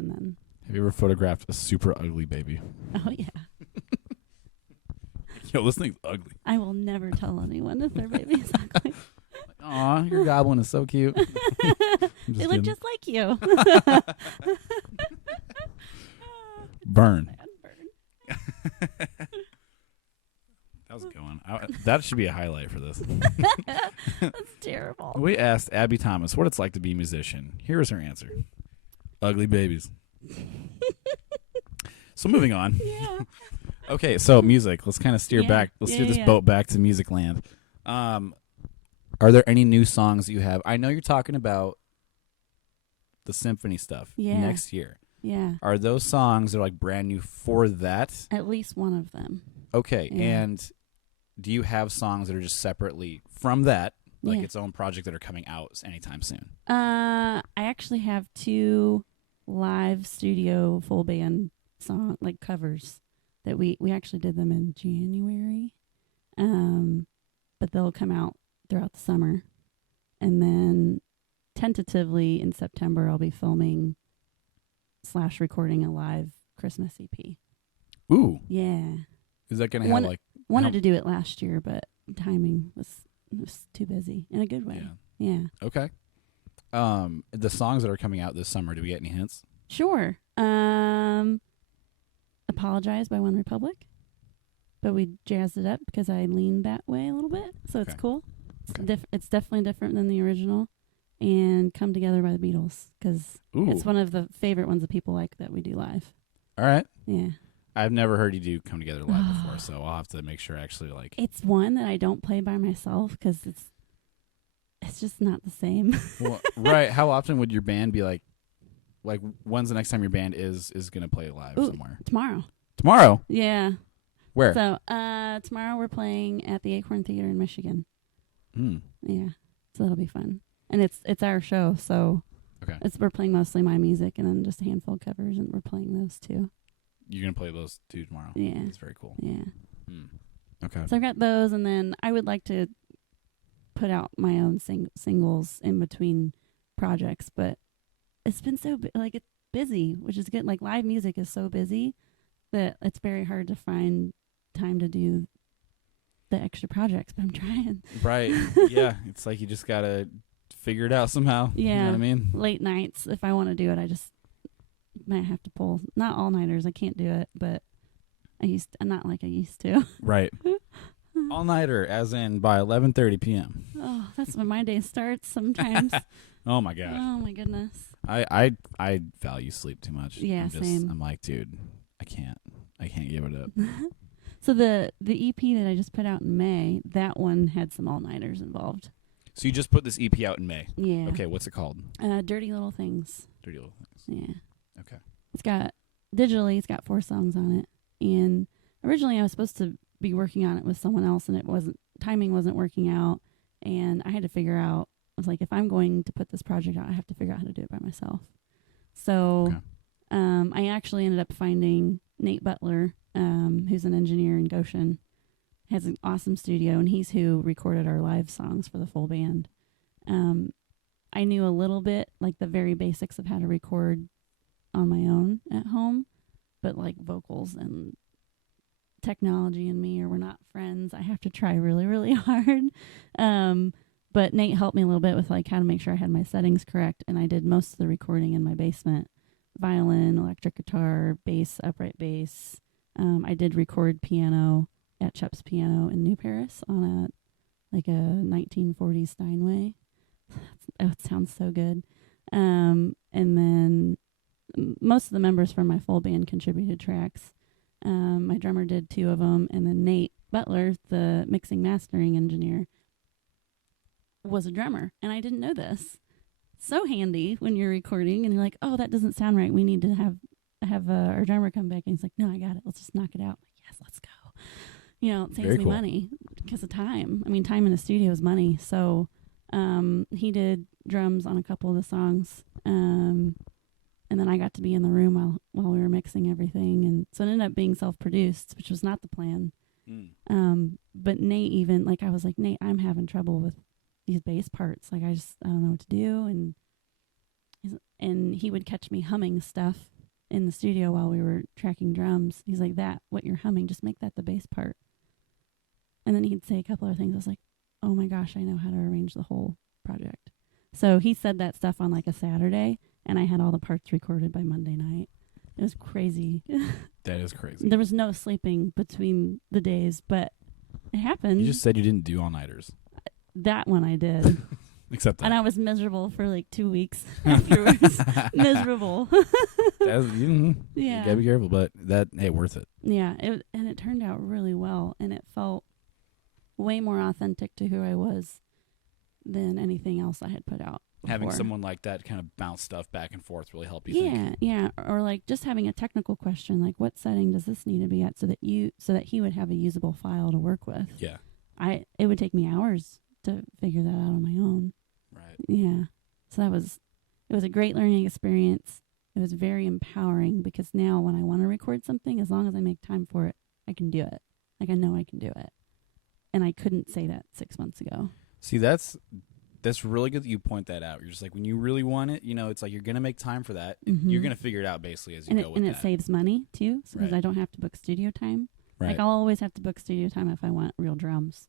and then. Have you ever photographed a super ugly baby? Oh yeah. Yo, this thing's ugly. I will never tell anyone if their baby is ugly. Aw, your goblin is so cute. They look just like you. Burn. Burn. That was a good one. That should be a highlight for this. That's terrible. We asked Abbie Thomas what it's like to be a musician. Here is her answer. Ugly babies. So moving on. Yeah. Okay, so music. Let's kind of steer back. Let's steer this boat back to music land. Are there any new songs that you have? I know you're talking about the symphony stuff next year. Yeah. Are those songs that are like brand new for that? At least one of them. Okay, Yeah. and do you have songs that are just separately from that, like its own project, that are coming out anytime soon? I actually have 2 live studio full band song covers that we actually did them in January, but they'll come out throughout the summer, and then tentatively in September I'll be filming / recording a live Christmas EP. Ooh, Yeah. is that gonna have wanted to do it last year, but timing was too busy in a good way. Yeah. Okay. The songs that are coming out this summer, do we get any hints? Sure. Apologize by One Republic, but we jazzed it up because I leaned that way a little bit, so it's cool. It's definitely different than the original. And Come Together by the Beatles, because it's one of the favorite ones that people like that we do live. All right. Yeah. I've never heard you do Come Together live before, so I'll have to make sure actually like. It's one that I don't play by myself because it's just not the same. Well, right. How often would your band be like when's the next time your band is going to play live somewhere? Tomorrow. Tomorrow? Yeah. Where? So tomorrow we're playing at the Acorn Theater in Michigan. Yeah. So that'll be fun. And it's our show, so we're playing mostly my music and then just a handful of covers, and we're playing those too. You're going to play those too tomorrow? Yeah. That's very cool. Yeah. Okay. So I've got those, and then I would like to put out my own singles in between projects, but it's been so it's busy, which is good. Like live music is so busy that it's very hard to find time to do the extra projects, but I'm trying. Right. Yeah. It's like you just got to figure it out somehow. Yeah. You know what I mean? Late nights, if I want to do it, I just might have to pull. Not all-nighters. I can't do it, but not like I used to. Right. All-nighter, as in by 11:30 p.m. Oh, that's when my day starts sometimes. Oh, my gosh. Oh, my goodness. I value sleep too much. Yeah, same. I'm like, dude, I can't give it up. So the EP that I just put out in May, that one had some all-nighters involved. So you just put this EP out in May? Yeah. Okay, what's it called? Dirty Little Things. Dirty Little Things. Yeah. Okay. It's got 4 songs on it, and originally I was supposed to be working on it with someone else, and timing wasn't working out, and I had to figure out, I was like, if I'm going to put this project out, I have to figure out how to do it by myself. So I actually ended up finding Nate Butler, who's an engineer in Goshen, has an awesome studio, and he's who recorded our live songs for the full band. I knew a little bit, like the very basics of how to record on my own at home, but like vocals and technology and me we're not friends. I have to try really, really hard. But Nate helped me a little bit with like how to make sure I had my settings correct, and I did most of the recording in my basement. Violin, electric guitar, bass, upright bass. I did record piano at Shep's Piano in New Paris on a 1940s Steinway. Oh, it sounds so good. And then most of the members from my full band contributed tracks. My drummer did 2 of them, and then Nate Butler, the mixing mastering engineer, was a drummer, and I didn't know this. So handy when you're recording and you're like, oh, that doesn't sound right. We need to have our drummer come back, and he's like, no, I got it. Let's just knock it out. I'm like, yes, let's go. You know, it saves me money because of time. I mean, time in the studio is money. So he did drums on a couple of the songs, and then I got to be in the room while we were mixing everything, and so it ended up being self-produced, which was not the plan. But Nate even, like, I was like, Nate, I'm having trouble with these bass parts. Like, I don't know what to do. And And he would catch me humming stuff in the studio while we were tracking drums. He's like, that, what you're humming, just make that the bass part. And then he'd say a couple of things. I was like, oh my gosh, I know how to arrange the whole project. So he said that stuff on like a Saturday, and I had all the parts recorded by Monday night. It was crazy. That is crazy. There was no sleeping between the days, but it happened. You just said you didn't do all-nighters. That one I did. Except that. And I was miserable for like 2 weeks afterwards. Miserable. Yeah. You gotta be careful, but worth it. Yeah, and it turned out really well, and it felt way more authentic to who I was than anything else I had put out before. Having someone like that kind of bounce stuff back and forth really help you think. Yeah. Or like just having a technical question, like what setting does this need to be at so that he would have a usable file to work with. Yeah. It would take me hours to figure that out on my own. Right. Yeah. So it was a great learning experience. It was very empowering because now when I want to record something, as long as I make time for it, I can do it. Like I know I can do it. And I couldn't say that 6 months ago. See, that's really good that you point that out. You're just like, when you really want it, it's like you're going to make time for that. Mm-hmm. You're going to figure it out basically as you go with that. And it saves money too, because I don't have to book studio time. Right. Like I'll always have to book studio time if I want real drums.